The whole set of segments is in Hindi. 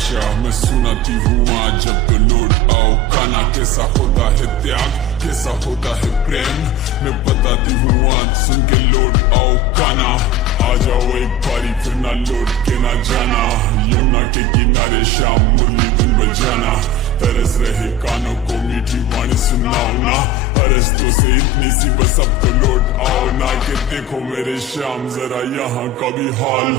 आशा मैं सुनाती हूँ आज जब तो लौट आओ खाना। कैसा होता है त्याग, कैसा होता है प्रेम, मैं बताती हूँ आज सुन के लौट आओ खाना। आ जाओ एक बारी फिर ना लौट के ना जाना, यमुना के किनारे शाम मुरली धुन बजाना। तरस रहे कानों को मीठी वाणी सुनाओ ना, अरस्तों से इतनी सी बस अब तो लौट आओ ना। के देखो मेरे श्याम जरा यहाँ का भी हाल,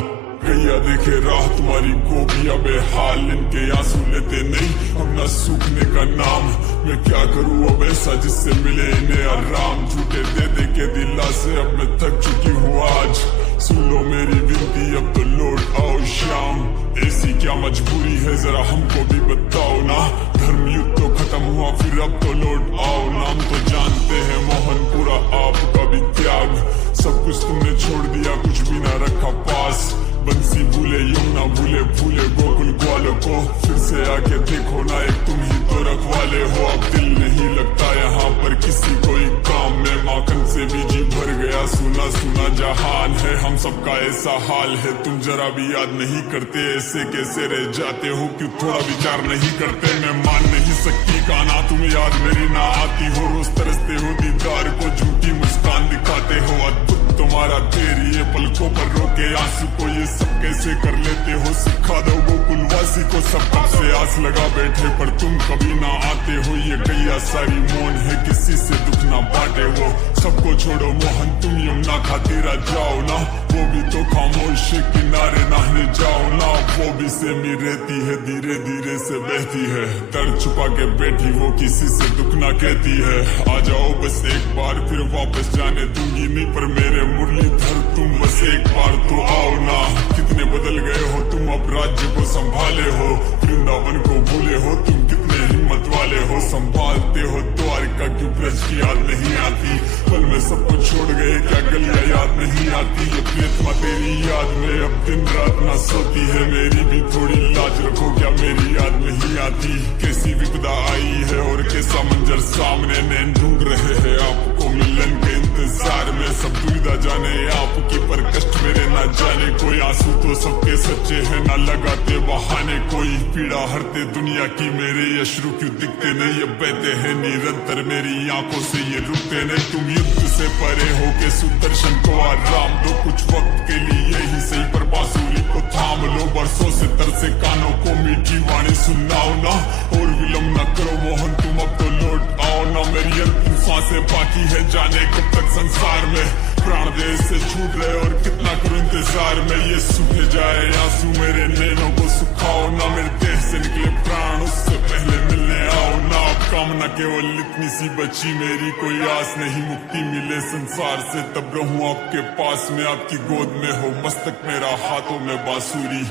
गैया देखे राह तुम्हारी गोपियां बेहाल। इनके आंसू लेते नहीं अपना सूखने का नाम, मैं क्या करूँ अब ऐसा जिससे मिले इन्हें आराम। झूठे दे दे के दिलासे अब मैं थक चुकी हूँ आज, सुन लो मेरी विनती अब तो लौट आओ शाम। ऐसी क्या मजबूरी है जरा हमको भी बताओ ना, धर्म युद्ध तो खत्म हुआ फिर अब तो लौट आओ। नाम तो जानते हैं मोहनपुरा आपका भी त्याग, सब कुछ तुमने छोड़ दिया कुछ भी ना रखा पास। बंसी भूले यमुना भूले भूले गोकुल ग्वालों को, फिर से आके देखो ना एक तुम ही तो रखवाले हो। अब दिल नहीं लगता यहाँ पर किसी कोई काम में, माखन से भी जी भर गया सुना सुना जहान है। हम सबका ऐसा हाल है तुम जरा भी याद नहीं करते, ऐसे कैसे रह जाते हो क्यों थोड़ा विचार नहीं करते। मैं मान नहीं सकती काना तुम याद मेरी ना आती हो, रोज तरसते हो दीदार को झूठी मुस्कान दिखाते हो। अद्भुत तुम्हारा तेरी ये पलकों पर रोके आंसू को, ये सब कैसे कर लेते हो सिखा दो गोकुलवासी को। सब कब से आस लगा बैठे पर तुम कभी ना आते हो, ये गैया सारी मौन है किसी से दुख ना बांटे वो। सबको छोड़ो मोहन तुम यमुना खातिर जाओ ना, वो भी तो खामोश किनारे नहाने जाओ ना। वो भी सेमी रहती है धीरे धीरे से बहती है, दर्द छुपा के बैठी वो किसी से दुख ना कहती है। आ जाओ बस एक बार फिर वापस जाने दूंगी नहीं, पर मेरे मुरलीधर तुम बस एक बार तो आओ ना। कितने बदल गए हो तुम अब राज्य को संभाले हो, वृंदावन को भूले हो तुम कितने हिम्मत वाले हो। संभालते हो द्वारका क्यों ब्रज की याद नहीं आती, पल में सब कुछ छोड़ गए क्या गलियां याद नहीं आती। ये प्रियतमा तेरी याद में अब दिन रात ना सोती है, मेरी भी थोड़ी लाज रखो क्या मेरी याद नहीं आती। कैसी विपदा आई है और कैसा मंजर सामने, नैन ढूंढ रहे हैं आपको मिलन के इंतजार में। सब दुविधा जाने आपकी पर कष्ट मेरे ना जाने, कोई आंसू तो सबके सच्चे हैं ना लगाते बहाने। कोई पीड़ा हरते दुनिया की मेरे अश्रु क्यों दिखते नहीं, अब बहते हैं निरंतर मेरी आंखों से ये रुकते नहीं। तुम युद्ध से परे हो के सुदर्शन को आराम दो, कुछ वक्त के लिए ही सही पर बांसुरी को थाम लो। बरसों से तरसे कानों को मीठी वाणी सुनाओ ना, और विलम्ब न करो मोहन तुम अब तो लौट आओ ना। मेरी अंतिम सांसें बाकी है जाने कब तक संसार में, प्राण देह से छूट रहे और कितना करूं इंतजार में। ये सूखे जाए आंसू मेरे नैनों को सुखाओ ना, मेरे देह से निकले प्राण उससे पहले मिलने आओ ना। अब कामना केवल इतनी सी बची मेरी, कोई आस नहीं मुक्ति मिले संसार से, तब रहूं आपके पास में आपकी गोद में हो मस्तक मेरा हाथों में बांसुरी।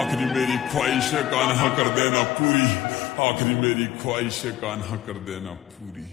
आखिरी मेरी ख्वाहिश है कान्हा कर देना पूरी, आखिरी मेरी ख्वाहिश है कान्हा कर देना पूरी।